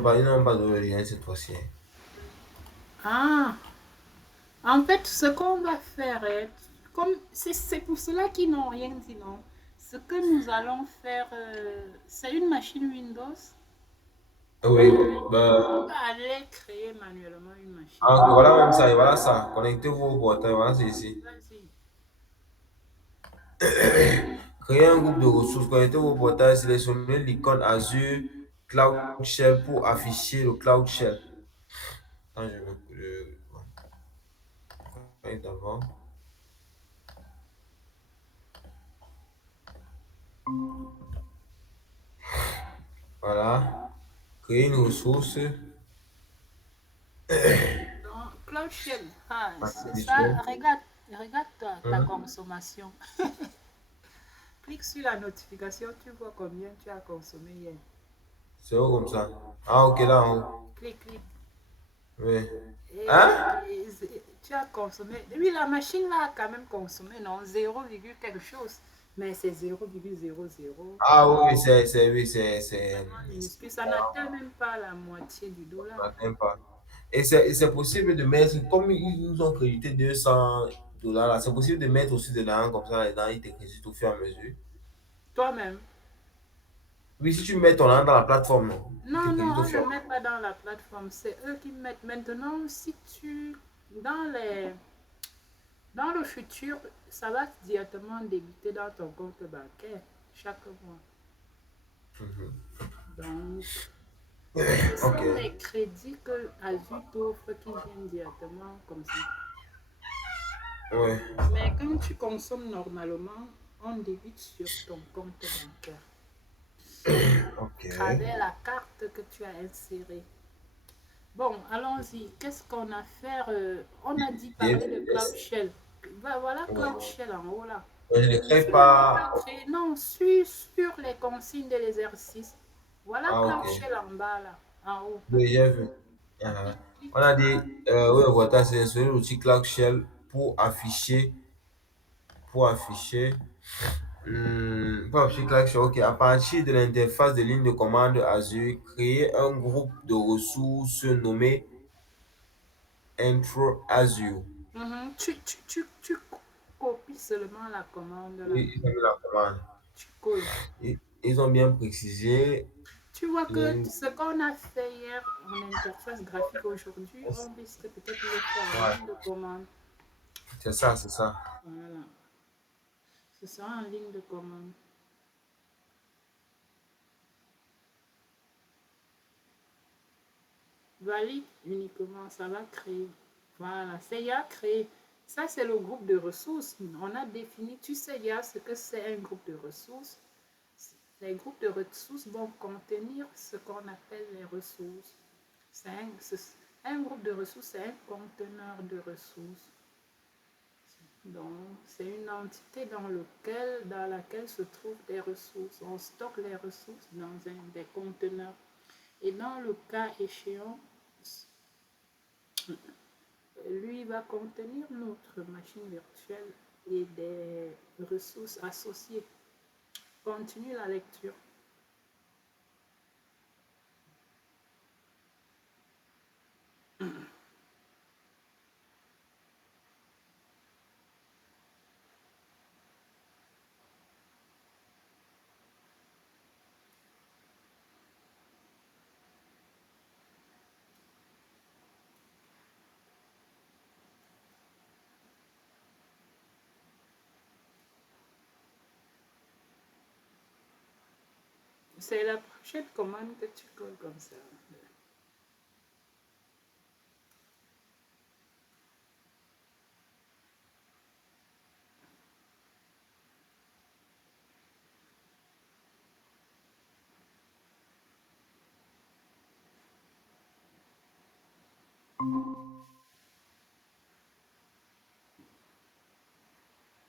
ils n'ont pas donné le lien cette fois-ci. Ah, en fait, ce qu'on va faire est, comme c'est pour cela qu'ils n'ont rien dit, non. Ce que nous allons faire, c'est une machine Windows. Oui, On bah, va aller créer manuellement une machine. ah, ok, voilà même ça, et voilà ça. Connectez-vous au portail, voilà c'est ici. Vas-y. Créez un groupe de ressources, connectez-vous au portail, sélectionnez l'icône Azure Cloud Shell pour afficher le Cloud Shell. Attends, bon, d'abord. Voilà. Créer une ressource Donc, Cloud Shell, ah, c'est ça. artificielle. Regarde ta Hein? consommation. Clique sur la notification, tu vois combien tu as consommé hier. C'est où comme ça? Ah, ok, là en haut. Clique, clique. Oui. Hein? Et tu as consommé. Oui, la machine là a quand même consommé, non, 0, quelque chose. Mais c'est 0,00. Ah oui, oui, C'est vraiment minuscule. Ça n'atteint même pas la moitié du dollar. on n'atteint pas. Et c'est possible de mettre, comme ils nous ont crédité 200 $ là, c'est possible de mettre aussi dedans, comme ça, là-dedans, ils te créditent au fur et à mesure. Toi-même. Oui, si tu mets ton nom dans la plateforme, non, ils te Non, non, créditent au on ne fur et à met mesure. pas dans la plateforme. C'est eux qui mettent. Maintenant, si tu. Dans les. Dans le futur, ça va directement débiter dans ton compte bancaire chaque mois. Mhm. Donc, ce Ok. sont les crédits que Azure t'offre qui viennent directement comme ça. Ouais. Mais quand tu consommes normalement, on débite sur ton compte bancaire Ok. à travers la carte que tu as insérée. Bon, allons-y. Qu'est-ce qu'on a à faire? On a dit parler de Cloud DFS. Shell. Voilà Cloud Ouais. Shell en haut là. Je ne crée Tu ne l'as pas. pas créé. Non, suis sur les consignes de l'exercice. Voilà Ah, ok. Cloud Shell en bas là, en haut. Oui, j'ai vu. Clique, On clique a sur dit, oui, voilà, c'est l'outil Cloud Shell pour afficher Cloud Shell. Ok, à partir de l'interface de ligne de commande Azure, créer un groupe de ressources nommé Intro Azure. Mhm. Tu copies seulement la commande là. Oui, ils ont mis la commande. Tu colles. Ils ont bien précisé. Tu vois que le- ce qu'on a fait hier en interface graphique aujourd'hui, on risque peut-être de le faire en ligne de Ouais, commande. c'est ça, c'est ça. Voilà. Ce sera en ligne de commande. Valide uniquement, ça va créer. Voilà, c'est IA créé. Ça, c'est le groupe de ressources. On a défini, tu sais, IA, ce que c'est un groupe de ressources. Les groupes de ressources vont contenir ce qu'on appelle les ressources. Un groupe de ressources, c'est un conteneur de ressources. Donc, c'est une entité dans laquelle se trouvent des ressources. On stocke les ressources dans des conteneurs. Et dans le cas échéant, lui va contenir notre machine virtuelle et des ressources associées. Continue la lecture. C'est la prochaine commande que tu colles comme ça.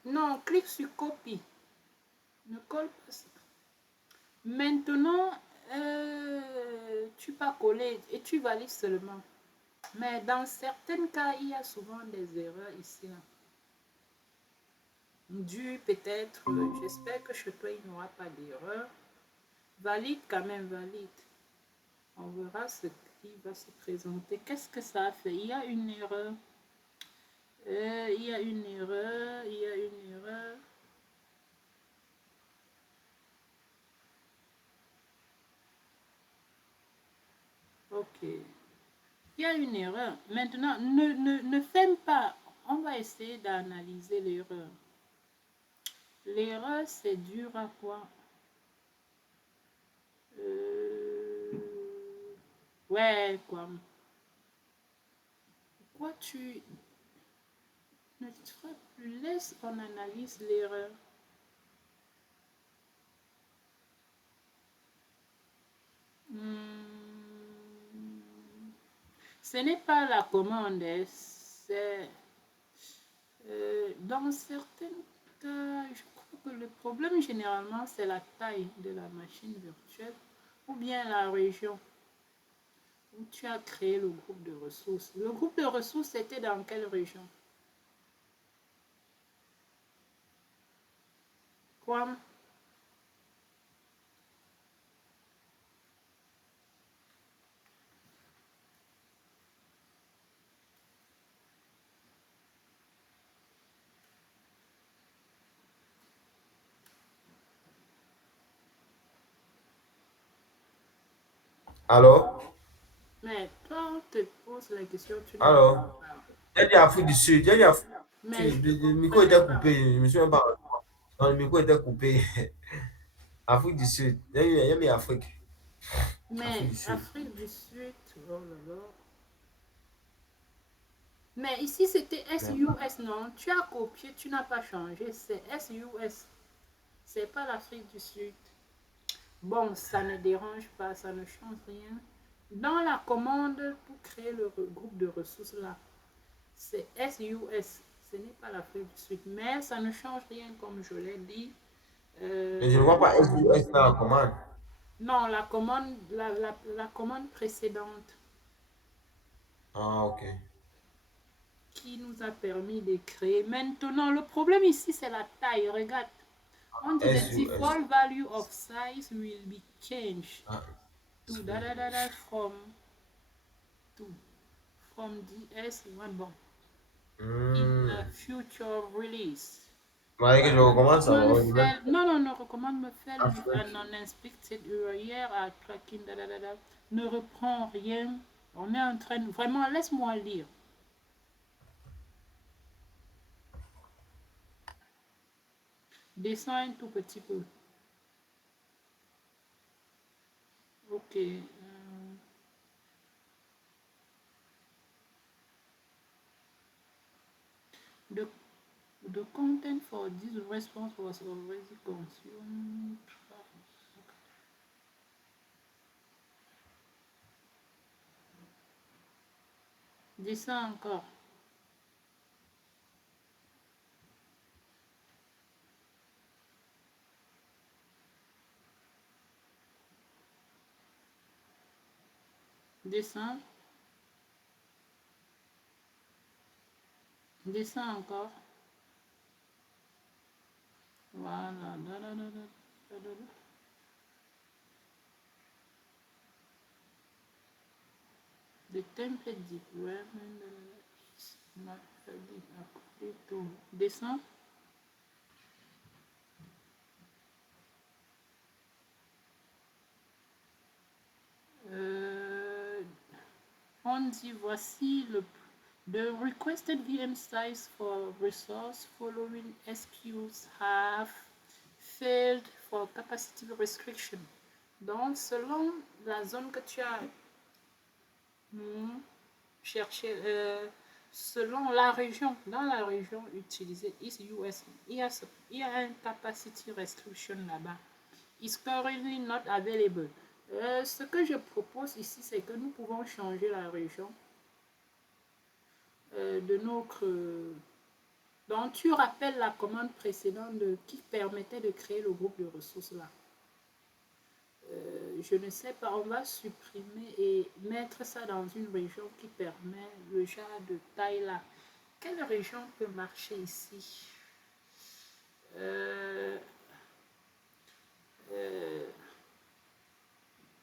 Non, clique sur copie. Ne colle pas ça. Maintenant, tu vas coller et tu valides seulement. Mais dans certains cas, il y a souvent des erreurs ici. Là. Dû peut-être, j'espère que chez toi, il n'y aura pas d'erreur. Valide quand même, valide. On verra ce qui va se présenter. Qu'est-ce que ça a fait? Il y a une erreur. Il y a une erreur. Il y a une erreur. Ok. Il y a une erreur. Maintenant, ne ferme pas. On va essayer d'analyser l'erreur. L'erreur, c'est dur à quoi? Euh, Ouais, quoi. Pourquoi tu ne te feras plus? Laisse, on analyse l'erreur. Hmm. Ce n'est pas la commande, c'est dans certains cas, je crois que le problème généralement c'est la taille de la machine virtuelle ou bien la région où tu as créé le groupe de ressources. Le groupe de ressources était dans quelle région? Quoi? Alors, Mais toi, on te pose la question, tu ne réponds alors, pas. j'ai dit Afrique du Sud, j'ai dit Afrique du Mais je Sud, ne le micro comprenais était pas. coupé, je me suis même pas rendu compte. Non, le micro était coupé. Afrique du Sud, j'ai mis Afrique, Afrique Mais du Sud. Afrique du Sud, oh là là. Mais ici, c'était SUS, non? Tu as copié, tu n'as pas changé. C'est SUS. C'est pas l'Afrique du Sud. Bon, ça ne dérange pas, ça ne change rien. Dans la commande pour créer le groupe de ressources là, c'est SUS. Ce n'est pas l'Afrique du Sud. Mais ça ne change rien, comme je l'ai dit. Mais je ne Euh, vois pas SUS dans la commande. non, la commande, la commande précédente Ah, ok. qui nous a permis de créer. Maintenant, le problème ici, c'est la taille. Regarde. On dit the SUS. default value of size will be changed Ah, to SUS. to from DS1 bon, in Hmm. the future release. Ouais, que je recommence à voir. Non, non, non, recommande me faire Afrique. un unexpected error hier à tracking, ne reprend rien. On est en train, vraiment, laisse-moi lire. Descends un tout petit peu. Ok. The, the content for this response was already consumed. Descends encore. Descends. Descends encore. Voilà. The template deployment is not ready according to. Descends. Euh, on dit voici le the requested VM size for resource following SQs have failed for capacity restriction. Donc, selon la zone que tu as cherché, selon la région, dans la région utilisée, East US, il y a un capacity restriction là-bas. Is currently not available. Ce que je propose ici, c'est que nous pouvons changer la région de notre. Donc, tu rappelles la commande précédente qui permettait de créer le groupe de ressources là. Je ne sais pas, on va supprimer et mettre ça dans une région qui permet le genre de taille là. Quelle région peut marcher ici? euh, euh,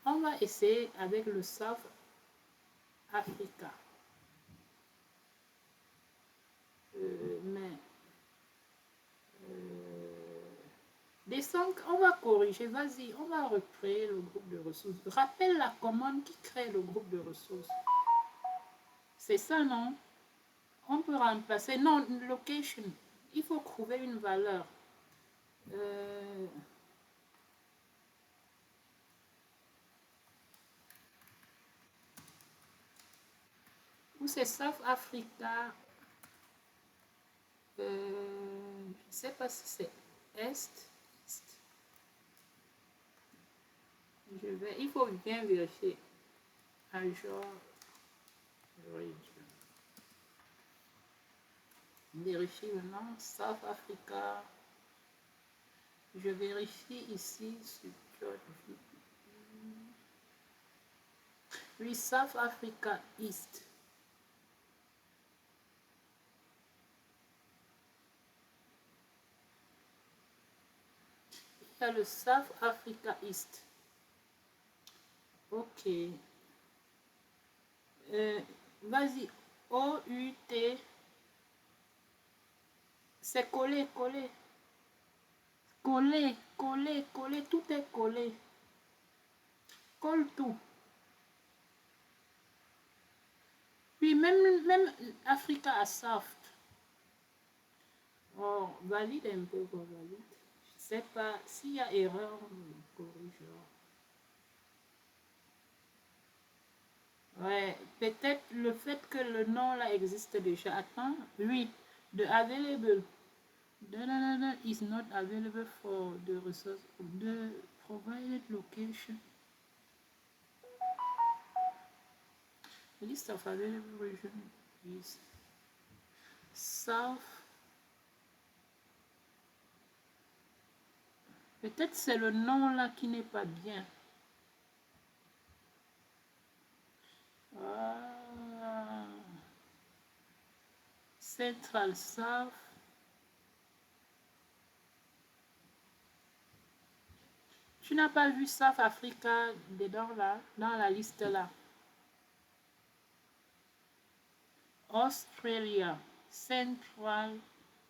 On va essayer avec le South Africa. Mais descends, on va corriger, vas-y, on va recréer le groupe de ressources. Rappelle la commande qui crée le groupe de ressources. C'est ça, non? On peut remplacer, non, location. Il faut trouver une valeur. Ou c'est South Africa. Je ne sais pas si c'est Est. Il faut bien vérifier. Azure Region. Vérifie le nom. South Africa. Je vérifie ici sur George. Oui, South Africa East. Il y a le South Africa East. Ok. Vas-y. O-U-T. C'est collé, collé. Collé, collé, collé. Tout est collé. Colle tout. Puis même Africa a soft. Oh, valide un peu, quoi, valide. Je sais pas s'il y a erreur, on corrigera. Ouais, peut-être le fait que le nom là existe déjà. Attends, oui, the available. The is not available for the resource of the provided location. The list of available region is South. Peut-être c'est le nom là qui n'est pas bien. Ah. Central South. Tu n'as pas vu South Africa dedans là, dans la liste là. Australia, Central,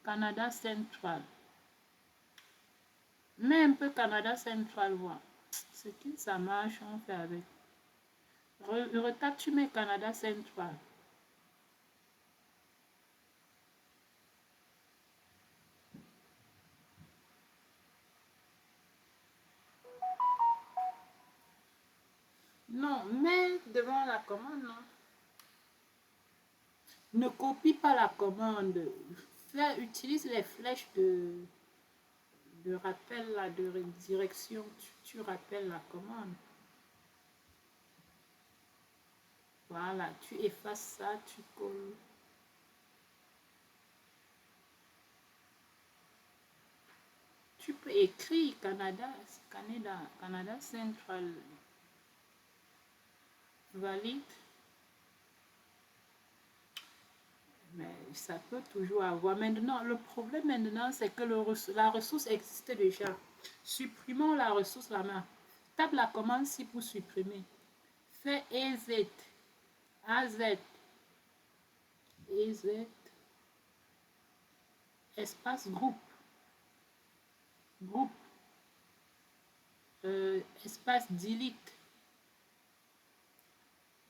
Canada Central. Mets un peu Canada Central, voir. Ce qui ça marche, on fait avec. Retape, tu mets Canada Central. Non, mets devant la commande, non. Ne copie pas la commande. Utilise les flèches de rappel, là, de direction. Tu rappelles la commande. Voilà, tu effaces ça, tu colles. Tu peux écrire Canada Central. Valide. Mais ça peut toujours avoir. Maintenant, le problème maintenant, c'est que la ressource existe déjà. Supprimons la ressource la main. Tape la commande ci pour supprimer. Fais EZ. AZ. EZ. Espace groupe. Groupe. Espace delete.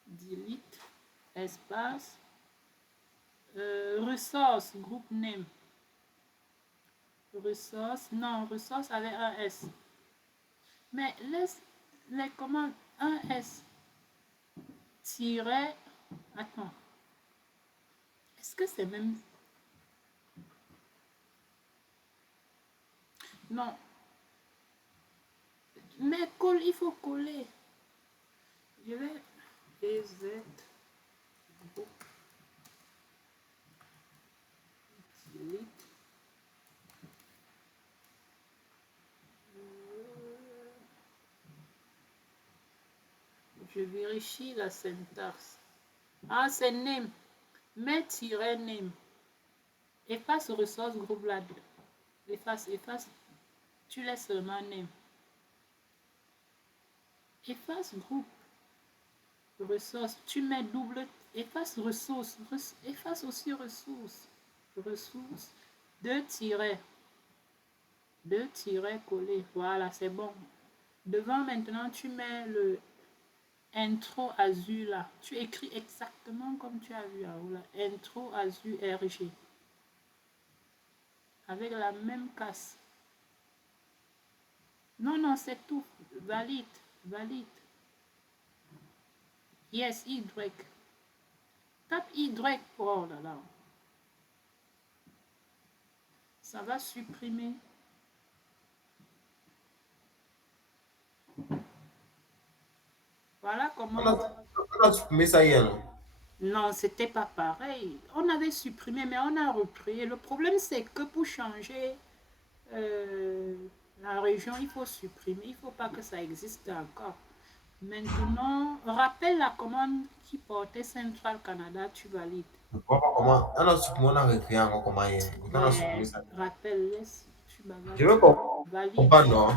Delete. Espace. Ressource. Groupe name. Ressource. Non, ressource avec un S. Mais laisse les commandes un S. Tiret. Attends. Est-ce que c'est même. Non. Mais colle, il faut coller. Je vais. EZ. Groupe. Delete. Je vérifie la syntaxe. Ah, c'est name. Mets tiret name. Efface ressource groupe là. Efface. Tu laisses seulement name. Efface groupe, ressources. Tu mets double, efface ressources, efface aussi ressources. Ressources, deux tirets, deux tirets collés. Voilà, c'est bon. Devant maintenant, tu mets le intro Azure là. Tu écris exactement comme tu as vu là. Intro Azure RG. Avec la même casse. Non, non, c'est tout. Valide, valide. Yes, Y. Tape Y. Oh là là. Ça va supprimer. Voilà On comment. a supprimé ça hier, non? Non, c'était pas pareil. On avait supprimé, mais on a repris. Le problème, c'est que pour changer euh, la région, il faut supprimer. Il ne faut pas que ça existe encore. Maintenant, rappelle la commande qui portait Central Canada, tu valides. Je vois pas comment. On a supprimé, on a recréé encore comment hier. Et quand on a supprimé Mais ça. rappelle, laisse, tu Je bavades, veux tu valides. comprendre, non?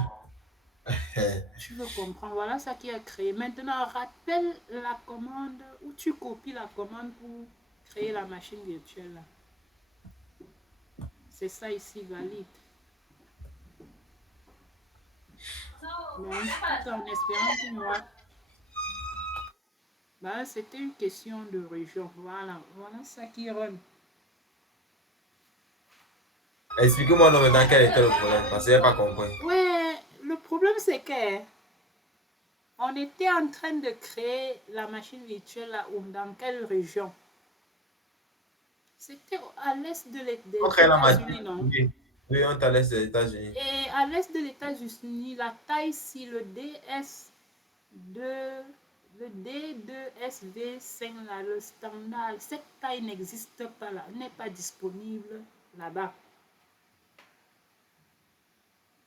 Tu veux comprendre, voilà ça qui est créé. Maintenant, rappelle la commande ou tu copies la commande pour créer la machine virtuelle. C'est ça ici, valide. Donc, tout en espérant qu'il y aura. Bah, c'était une question de région. Voilà, voilà ça qui run. Expliquez-moi donc maintenant quel était le problème, parce que je n'ai pas compris. Ouais, le problème c'est que on était en train de créer la machine virtuelle là, ou dans quelle région? C'était à l'est On des crée la machine. États-Unis, non? Oui, oui, on t'a laissé les États-Unis. Et à l'est de l'États-Unis, la taille, si le DS2, le D2SV5, là, le standard, cette taille n'existe pas là, n'est pas disponible là-bas,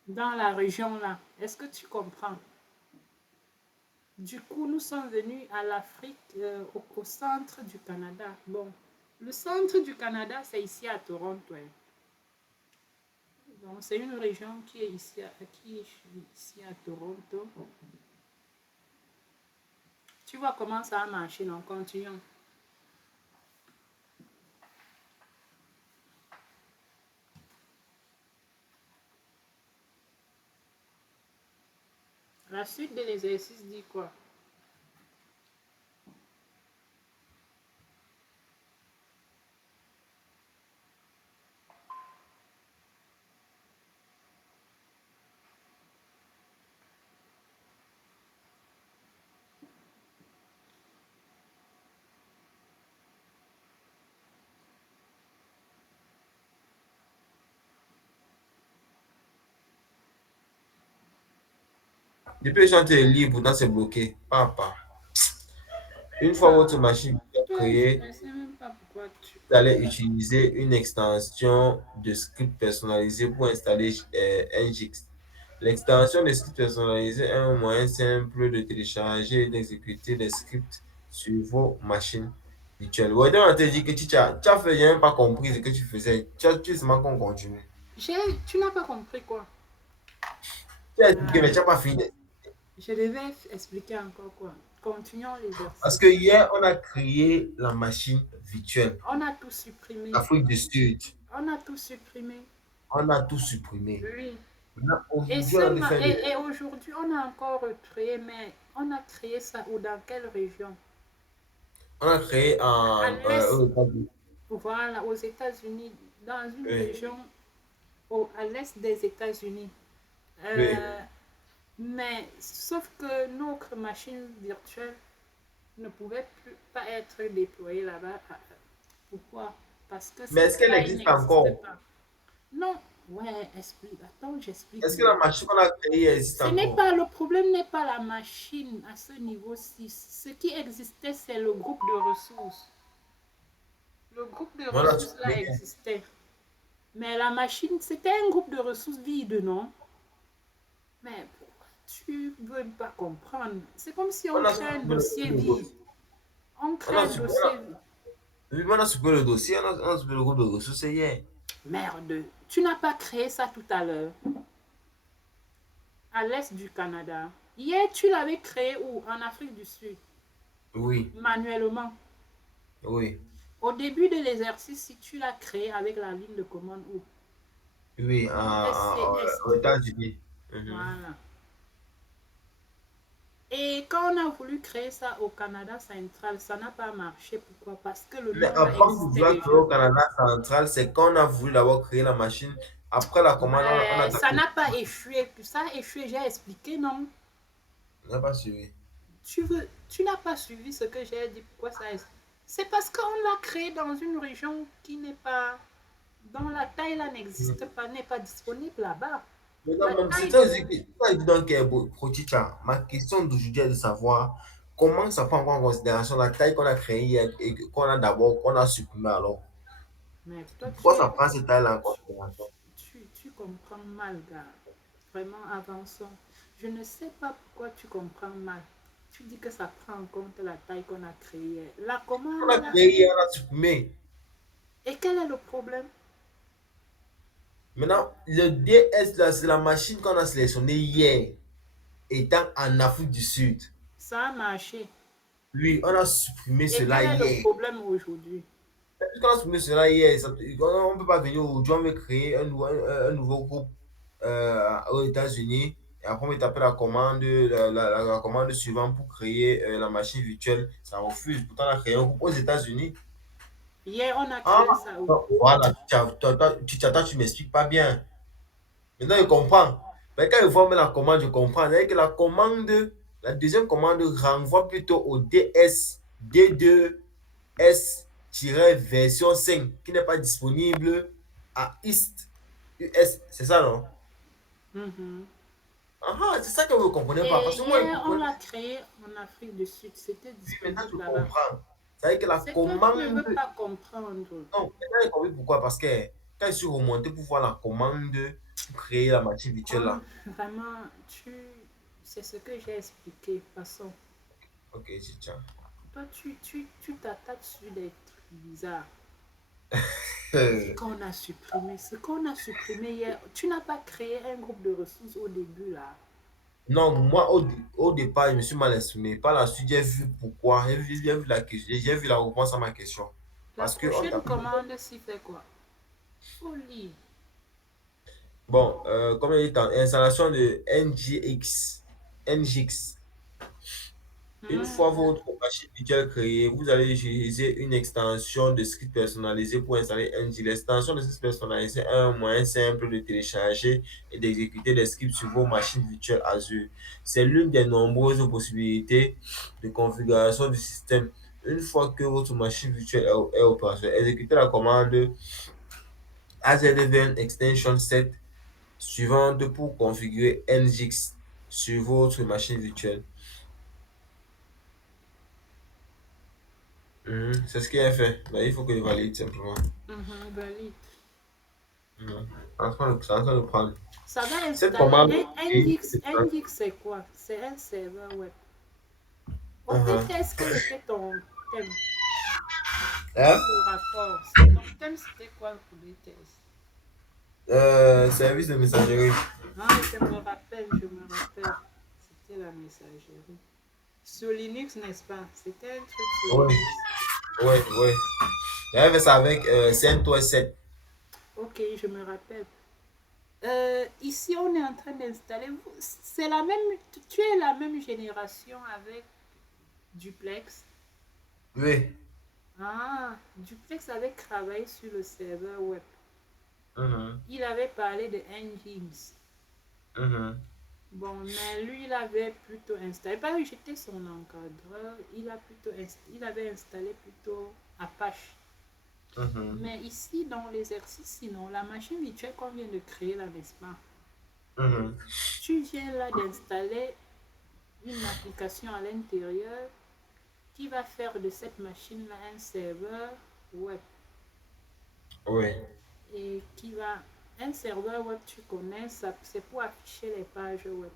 dans la région là. Est-ce que tu comprends? Du coup, nous sommes venus à l'Afrique, au centre du Canada. Bon, le centre du Canada, c'est ici à Toronto, hein. Donc, c'est une région qui est ici à Toronto. Tu vois comment ça a marché, donc continuons. La suite de l'exercice dit quoi? Depuis que je suis en train de lire, pourtant c'est bloqué. Papa. Une fois votre Ah, machine est toi, je créée, ne sais même pas pourquoi tu... vous allez utiliser une extension de script personnalisé pour installer Nginx. L'extension de script personnalisé est un moyen simple de télécharger et d'exécuter des scripts sur vos machines virtuelles. Ouais, donc on te dit que tu as fait, j'ai même pas compris ce que tu faisais. Tu as seulement qu'on continue. Tu n'as pas compris quoi? Tu as expliqué, mais Ah, tu n'as pas fini. je devais expliquer encore quoi. Continuons Parce que l'exercice. hier, on a créé la machine virtuelle. On a tout supprimé. Afrique du Sud. On a tout supprimé. On a tout supprimé. Oui. Maintenant, Et, aujourd'hui, on a fait le. et aujourd'hui, on a encore créé, mais on a créé ça ou dans quelle région? On a créé À en. l'est, voilà, aux États-Unis, dans une Oui, région à l'est des États-Unis. oui. Euh, mais sauf que notre machine virtuelle ne pouvait plus, pas être déployée là-bas. Pourquoi? Parce que Mais cette est-ce qu'elle taille existe n'existe encore? pas. Non, ouais, explique. Attends, j'explique Est-ce que bien. la machine qu'on a créée existe Ce n'est encore? pas le problème, n'est pas la machine à ce niveau-ci. Ce qui existait, c'est le groupe de ressources. Le groupe de Mais on a ressources là supprimé. existait. Mais la machine, c'était un groupe de ressources vide, non? Mais pourquoi tu ne veux pas comprendre? C'est comme si on On a crée un supprimé dossier le vide. dossier. On On crée a un supprimé, dossier vide. oui, mais on a supprimé le dossier. On a supprimé le groupe de ressources hier. Merde, tu n'as pas créé ça tout à l'heure. À l'est du Canada. Hier, tu l'avais créé où? En Afrique du Sud, Oui, manuellement. oui, Au début de l'exercice, si tu l'as créé avec la ligne de commande où? oui, aux SCST. États-Unis. Mhm. Voilà. Et quand on a voulu créer ça au Canada central, ça n'a pas marché. Pourquoi? Parce que le Mais nom là avant de existait vouloir créer déjà. au Canada central, c'est quand on a voulu d'abord créer la machine. Après la commande, on a Mais ça tapé. n'a pas échoué. Ça a échoué, j'ai expliqué, non? On n'a pas suivi. Tu n'as pas suivi ce que j'ai dit. Pourquoi ça est... C'est parce qu'on l'a créé dans une région qui n'est pas... dont la taille là n'existe Mhm. pas, n'est pas disponible là-bas. Maintenant, La même c'est taille ça, de... ça dit donc, Prochicha, ma question d'aujourd'hui est de savoir comment ça prend en considération la taille qu'on a créée et qu'on a d'abord, qu'on a supprimée alors. Mais toi, Pourquoi ça prend cette taille-là en considération? tu comprends mal, gars. Vraiment, avançons. Je ne sais pas pourquoi tu comprends mal. Tu dis que ça prend en compte la taille qu'on a créée. La On commande a là. créé, on a supprimé. Et quel est le problème? Maintenant, le DS, là, c'est la machine qu'on a sélectionnée hier, étant en Afrique du Sud. Ça a marché. Oui, on a supprimé Et cela quel est le hier. problème aujourd'hui? Puisqu'on a supprimé cela hier, on ne peut pas venir aujourd'hui, on veut créer un nouveau groupe aux États-Unis. Et après, on va taper la commande, la commande suivante pour créer la machine virtuelle. Ça refuse. Pourtant, on a créé un groupe aux États-Unis. Hier, on a Ah, créé ça où? voilà, tu m'expliques pas bien. Maintenant, je comprends. Mais quand je vois même la commande, je comprends. C'est-à-dire que la commande, la deuxième commande renvoie plutôt au DS D2S-version 5 qui n'est pas disponible à East US. C'est ça, non? Mhm. Ah, ah, c'est ça que vous ne comprenez pas. Et Parce que moi, je hier, on comprenais. l'a créé en Afrique du Sud. C'était Oui, maintenant, je disponible là-bas. comprends. C'est-à-dire que la C'est toi qui ne commande. veux pas comprendre. Non, maintenant, j'ai compris pourquoi. Parce que quand je suis remonté pour voir la commande pour créer la machine virtuelle On, là. vraiment, c'est ce que j'ai expliqué. Passons. Ok, j'ai tiens. Toi, tu t'attaques sur des trucs bizarres. Euh, Ce qu'on a supprimé hier, tu n'as pas créé un groupe de ressources au début là. Non, moi, au départ, je me suis mal exprimé. Par la suite, j'ai vu pourquoi. J'ai vu la question. J'ai vu la réponse à ma question. La Parce que on prochaine t'appelle. commande, s'y fait quoi? Folie. Bon, comme il dit, installation de NGX. Une fois Hmm. votre machine virtuelle créée, vous allez utiliser une extension de script personnalisé pour installer NG. L'extension de script personnalisé est un moyen simple de télécharger et d'exécuter des scripts sur vos machines virtuelles Azure. C'est l'une des nombreuses possibilités de configuration du système. Une fois que votre machine virtuelle est opérationnelle, exécutez la commande azvn extension set suivante pour configurer NGX sur votre machine virtuelle. Mhm. C'est ce qui est fait. Mais il faut que je valide simplement. Mhm, valide. Mhm. C'est en train de prendre. Ça va Cette installer commande. Et- NGX, c'est quoi? C'est un serveur web. Au fait, Mhm. qu'est-ce que était ton thème Hein? pour le rapport? Ton thème, c'était quoi pour les thèses? Service de messagerie. Ah, je me rappelle. C'était la messagerie. Sur Linux, n'est-ce pas? C'était un truc sur Oui, Linux. oui, oui. J'avais fait ça avec CentOS 7. Ok, je me rappelle. Ici, on est en train d'installer. C'est la même. Tu es la même génération avec Duplex. Oui. Ah, Duplex avait travaillé sur le serveur web. Mhm. Il avait parlé de Nginx. Mhm. Bon, mais lui, il avait plutôt installé. Pas que j'étais son encadreur. Il avait installé plutôt Apache. Mhm. Mais ici, dans l'exercice, sinon, la machine virtuelle qu'on vient de créer là, n'est-ce pas? Mhm. Tu viens là d'installer une application à l'intérieur qui va faire de cette machine-là un serveur web Oui. et qui va... Un serveur web, tu connais, ça, c'est pour afficher les pages web.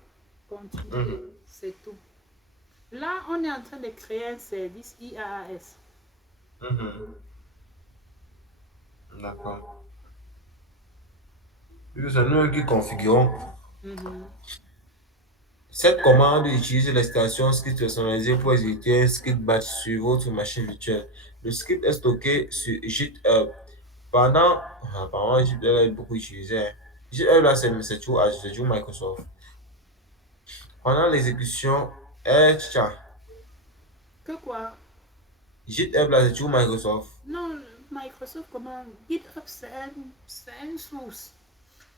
Continue, Mhm. c'est tout. Là, on est en train de créer un service IaaS. Mhm. D'accord. Oui, c'est nous qui configurons. Mhm. Cette commande utilise l'extension script personnalisé pour exécuter un script batch sur votre machine virtuelle. Le script est stocké sur GitHub. Apparemment, GitHub est beaucoup utilisé, hein. GitHub, là, c'est toujours Azure, c'est toujours Microsoft. Pendant l'exécution, tcha, Que quoi? GitHub, là, c'est toujours Microsoft. Non, Microsoft, comment? GitHub, c'est une source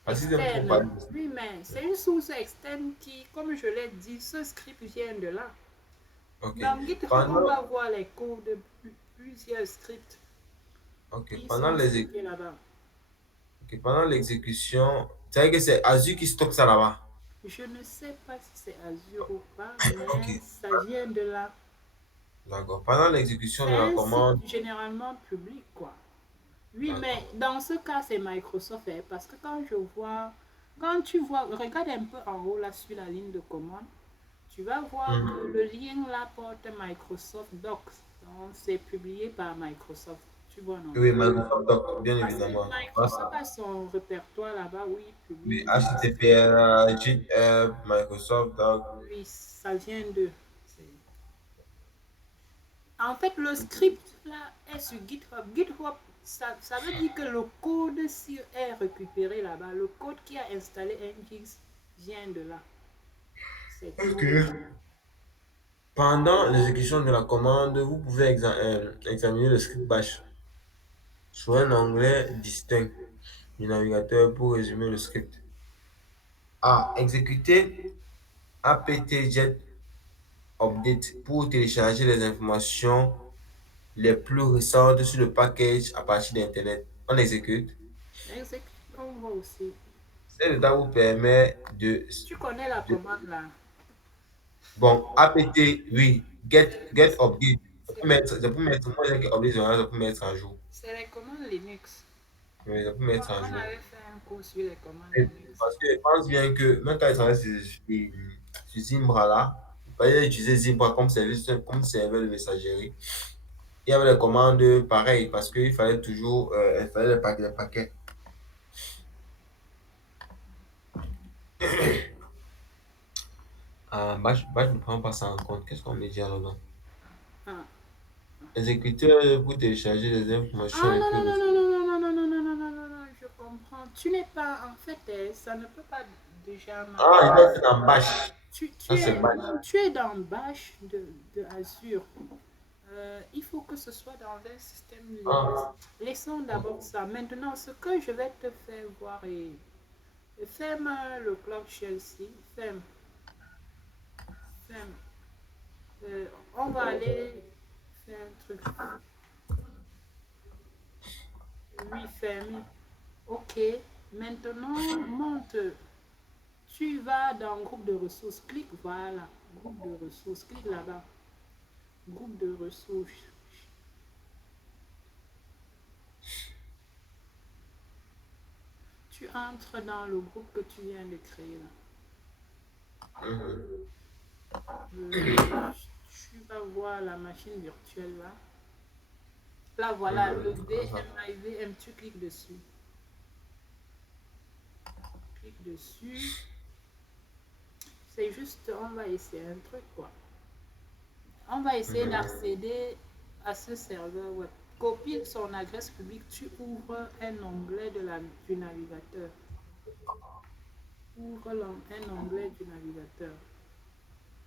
Parce qu'ils aiment trop parler externe. de ça. Oui, mais c'est une source externe qui, comme je l'ai dit, ce script vient de là. OK. Dans GitHub, on Pendant, va voir les codes de plusieurs scripts OK. qui sont stockés là-bas. OK. Pendant l'exécution, c'est vrai que c'est Azure qui stocke ça là-bas. Je ne sais pas si c'est Azure ou pas, mais OK. ça vient de là. D'accord. Pendant l'exécution C'est de la un site commande, généralement public, quoi. Oui, mais d'accord. dans ce cas, c'est Microsoft, hein, parce que quand tu vois, regarde un peu en haut là sur la ligne de commande, tu vas voir que Mhm. le lien là porte Microsoft Docs. Donc, c'est publié par Microsoft. Tu vois, non? Oui, Microsoft Doc, bien Parce que évidemment. Microsoft a son répertoire là-bas où il Oui, publie des scripts. HTTPR, GitHub, Microsoft Doc. Oui, ça vient de. En fait, le script là est sur GitHub. GitHub, ça veut dire que le code est récupéré là-bas. Le code qui a installé Nginx vient de là. C'est Ok. tout. Pendant l'exécution de la commande, vous pouvez examiner le script bash sur un onglet distinct du navigateur pour résumer le script. A. Exécuter apt-get update pour télécharger les informations les plus récentes sur le package à partir d'Internet. On exécute. Exécute, on voit aussi. Cette étape vous permet Tu connais la de- commande là. bon, apt, oui, get update. Ça peut mettre, moi j'ai que update, ça peut mettre à jour. C'est les commandes Linux. Oui, ça peut mettre à On jour. avait fait un cours sur les commandes Et Linux. parce que je pense bien que même quand il travaille sur Zimbra là, il fallait utiliser Zimbra comme service, comme serveur de messagerie. Il y avait des commandes pareilles parce qu'il fallait toujours installer les paquets. Ah, Batch ne prend pas ça en compte. Qu'est-ce qu'on me dit là-dedans? Ah. Exécuteur pour télécharger les informations Ah les non, plus non, non, récentes. non, non, non, non, non, non, non, non, non, non, je comprends. Tu n'es pas, en fait, ça ne peut pas déjà Ah, il marcher. doit être en Bash. Tu, Ça, tu c'est es, Bash. tu es dans Bash de Azure. Il faut que ce soit dans un système Linux. Ah, Laissons d'abord ok. ça. Maintenant, ce que je vais te faire voir et ferme le Cloud Chelsea. Ferme, ferme. On va aller faire un truc. Oui, ferme. Ok. Maintenant, monte. Tu vas dans groupe de ressources. Clique, voilà. Groupe de ressources. Clique là-bas. Groupe de ressources. Tu entres dans le groupe que tu viens de créer là. Mhm. Tu vas voir la machine virtuelle là. Là, voilà, le Mhm. VMIVM, tu cliques dessus. Clique dessus. C'est juste, on va essayer un truc quoi. On va essayer Mhm. d'accéder à ce serveur web. Copie son adresse publique, tu ouvres un onglet du navigateur. Ouvre un onglet du navigateur.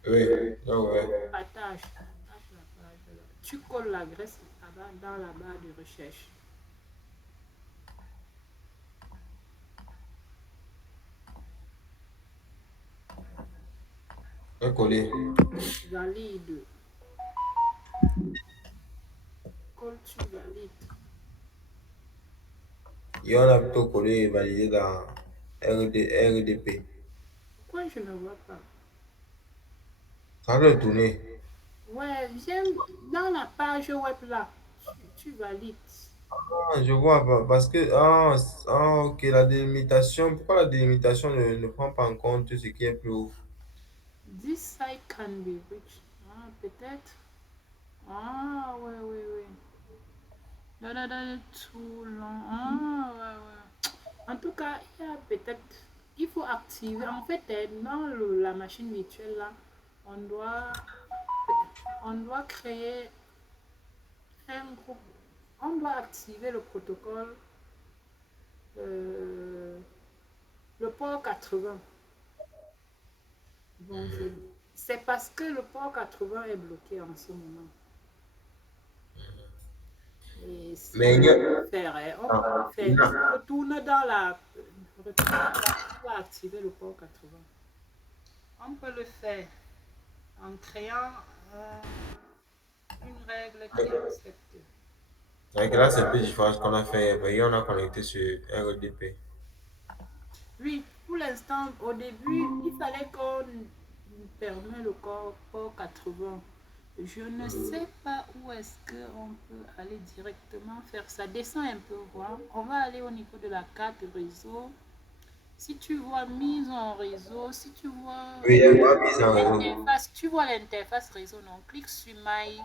Oui, donc, ouais. Partage la page là. Tu colles l'adresse là-bas dans la barre de recherche. Un coller. Valide. Colle, tu valides. Et on a plutôt collé et validé dans RDP. Pourquoi je ne vois pas? Ça doit tourner. Ouais, viens dans la page web là. Tu valides. Ah, je vois pas. Parce que, ok, la délimitation. Pourquoi la délimitation ne prend pas en compte ce qui est plus haut? This site can be reached. Ah, peut-être. Ah, ouais, ouais, ouais. Da, da, da, too long. Ah, ouais, ouais. En tout cas, il y a peut-être. il faut activer. En fait, dans la machine virtuelle, là, on doit, on doit créer un groupe. On doit activer le protocole, euh, le port 80. Bon, c'est parce que le port 80 est bloqué en ce moment. Et Mais on peut le faire, hein, on peut le ah, faire. Retourne dans la... Retourne là-bas, on va activer le port 80. On peut le faire en créant une règle qui accepte. donc là, c'est un peu différent de ce qu'on a fait. Hier, on a connecté sur RDP. Oui, pour l'instant, au début, il fallait qu'on permet le port 80. Je ne sais pas où est-ce qu'on peut aller directement faire ça. Descends un peu voir. On va aller au niveau de la carte réseau. Si tu vois mise en réseau, si tu vois Oui, elle m'a mis en réseau. l'interface, tu vois l'interface réseau, non? Clique sur My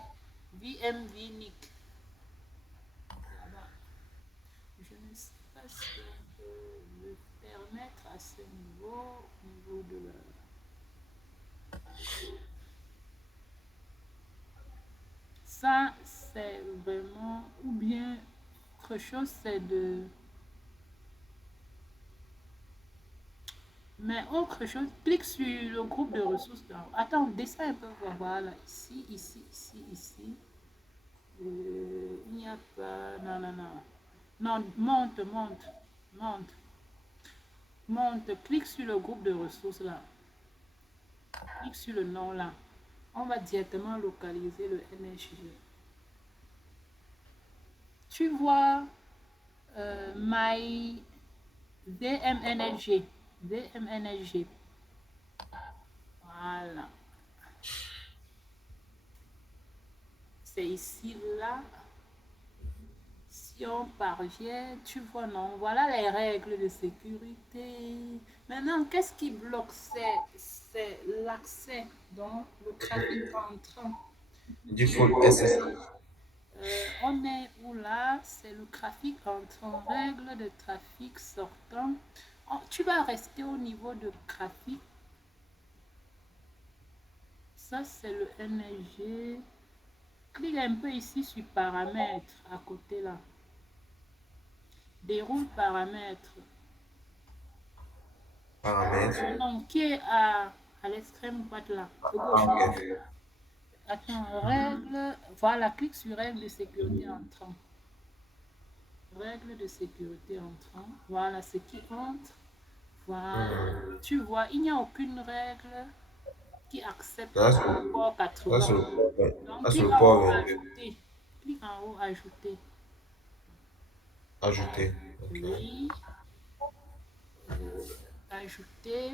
VMV NIC. Là-bas. Je ne sais pas si on peut le permettre à ce niveau, au niveau de la... Ça, c'est vraiment... Ou bien, autre chose, c'est de... Mais autre chose, clique sur le groupe de ressources d'en haut. Attends, descends un peu, voilà. Ici, ici, ici, ici. Il n'y a pas... Non, non, non. Non, monte, monte, monte, monte. Clique sur le groupe de ressources là. Clique sur le nom là. On va directement localiser le NHG. Tu vois My VMNLG. VMNLG. Voilà. C'est ici là. Si on parvient, tu vois, non, voilà les règles de sécurité. Maintenant, qu'est-ce qui bloque? C'est l'accès, donc le trafic entrant. Default SSL. On est où là? C'est le trafic entrant, règle de trafic sortant. Oh, tu vas rester au niveau de trafic. Ça, c'est le NG. Clique un peu ici sur paramètres à côté là. Déroule paramètres. Paramètres. Non, qui est à l'extrême droite là, de gauche. Ah, ok. Attends, règle. Voilà, clique sur règle de sécurité entrant. Règle de sécurité entrant. Voilà ce qui entre. Voilà. Mhm. Tu vois, il n'y a aucune règle qui accepte Là, le port sur 80. le port Donc, là, sur clique le en port haut, 22. ajouter. Clique en haut, ajouter. Ajouter. Ok. Oui, ajouter.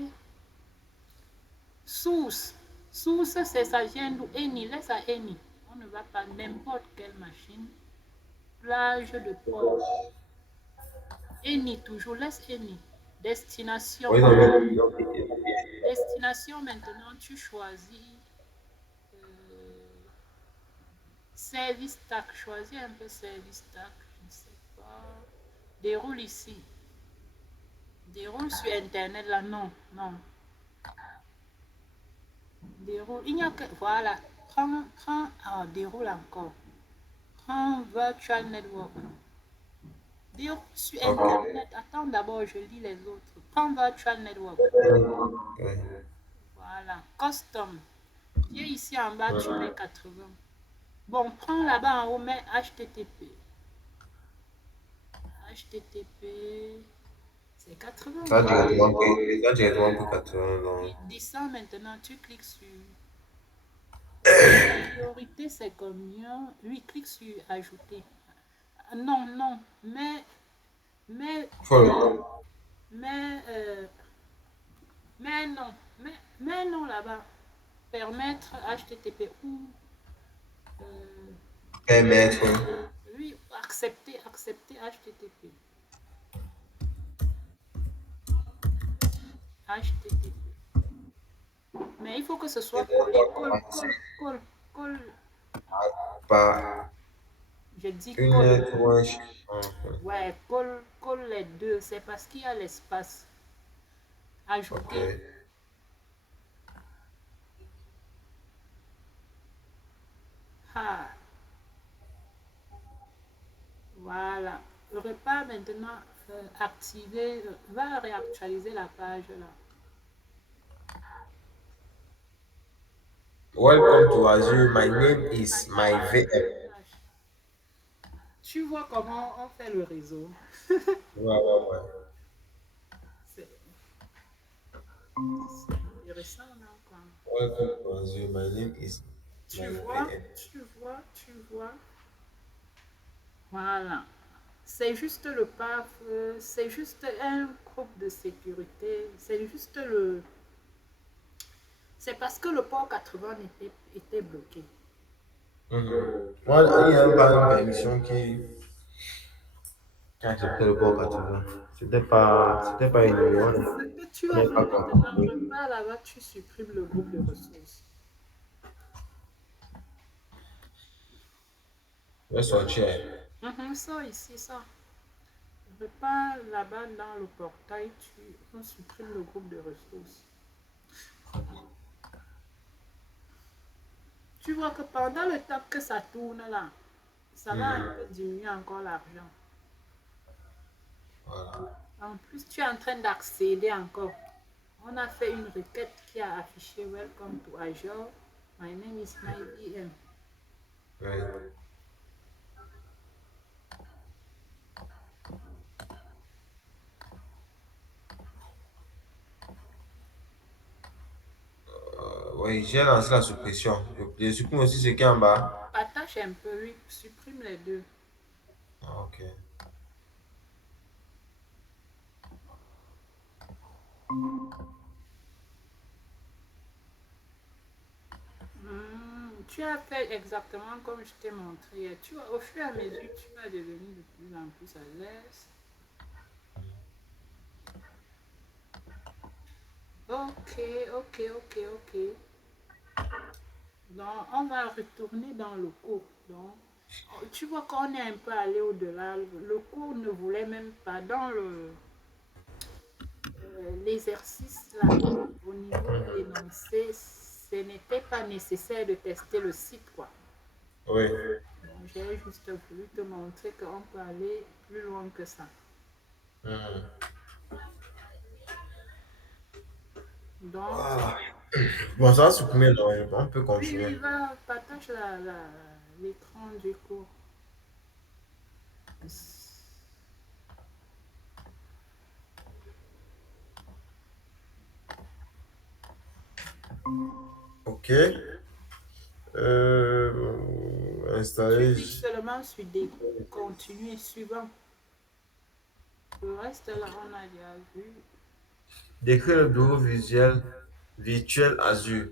Source. Source, c'est ça vient d'où? Eni, laisse à Eni. On ne va pas n'importe quelle machine. Plage de port. Eni, toujours, laisse Eni. Destination. Oui, Destination, maintenant, tu choisis service TAC. Choisis un peu service TAC. Je ne sais pas. Déroule ici. Déroule sur Internet, là. Non, non. Déroule. Il n'y a que. Voilà. Prends. Ah, déroule encore. Prends Virtual Network. Déroule sur ok. Internet. Attends d'abord, je lis les autres. Prends Virtual Network. Oui. Voilà. Custom. Viens ici en bas, tu mets Mhm. 80. Bon, prends là-bas en haut, mets HTTP. HTTP, c'est 80. Ça directement pour 80 donc. Descends maintenant, tu cliques sur sécurité, c'est combien? Oui, clique sur ajouter. Non, non, mais, Faut mais, mais non, mais non là-bas. Permettre HTTP ou euh, permettre. oui, accepter HTTP. HTTP. Mais il faut que ce soit collé, colle. Par Je dis une colle. lettre ou un chiffre. Ok. Ouais, colle les deux. C'est parce qu'il y a l'espace. Ok. Ajouter. Ah, voilà. Le repas maintenant activé, va réactualiser la page là. Welcome to Azure. My name is my Partage le VM. message. Tu vois comment on fait le réseau. Ouais, ouais, ouais. C'est c'est intéressant là, quoi. Welcome to Azure. My name is my Tu vois, VM. tu vois, tu vois. Voilà. C'est juste le PAF, c'est juste un groupe de sécurité, c'est juste le... C'est parce que le port 80 était bloqué. Moi, il n'y a même pas une permission qui acceptait le port 80. C'était pas une Voilà, on ce que tu vas n'est faire pas maintenant, confirmé. repars là-bas, tu supprimes le groupe de ressources. Je vais sortir. Ça ici, ça. Repars là-bas dans le portail, on supprime le groupe de ressources. Tu vois que pendant le temps que ça tourne là, ça va un peu diminuer encore l'argent. Voilà. En plus, tu es en train d'accéder encore. On a fait une requête qui a affiché Welcome to Azure. My name is MyVM. Ouais. Oui, j'ai lancé la suppression. Je supprime aussi ce qui est en bas. Partage un peu, oui, supprime les deux. Ah, ok. Tu as fait exactement comme je t'ai montré. Au fur et à mesure, tu vas devenir de plus en plus à l'aise. Ok, ok, ok, ok. Donc, on va retourner dans le cours. Donc, tu vois qu'on est un peu allé au-delà. Le cours ne voulait même pas dans l'exercice là, au niveau de l'énoncé, ce n'était pas nécessaire de tester le site, quoi. Oui. Donc, j'ai juste voulu te montrer qu'on peut aller plus loin que ça. Mhm. Donc, Voilà. Bon, ça va supprimer, non, on peut oui, continuer. oui, va, partage l'écran du cours. Ok. Tu Installer. cliques seulement sur continuer suivant. Le reste là, on a déjà vu. Décrire le bureau visuel virtuel Azure.